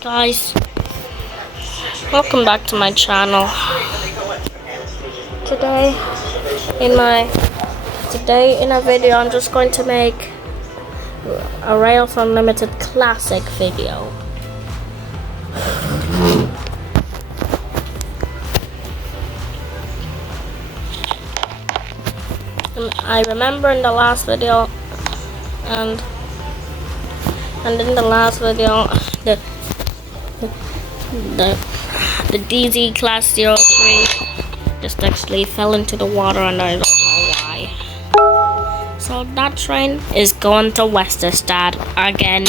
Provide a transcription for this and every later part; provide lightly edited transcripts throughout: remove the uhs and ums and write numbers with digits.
Guys, welcome back to my channel. Today in a video I'm just going to make a Rails Unlimited classic video. I remember in the last video and in the last video the DZ class 03 just actually fell into the water and I don't know why. So that train is going to Westerstaad again.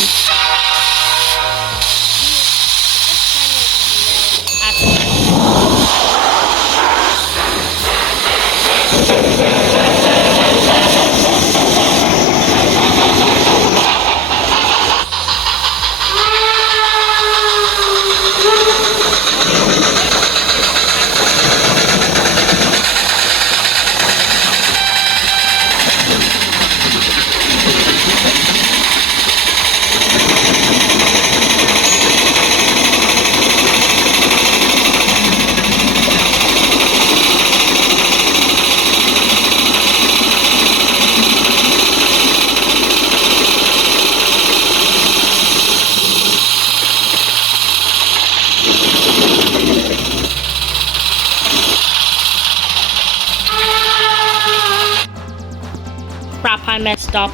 Crap, I messed up.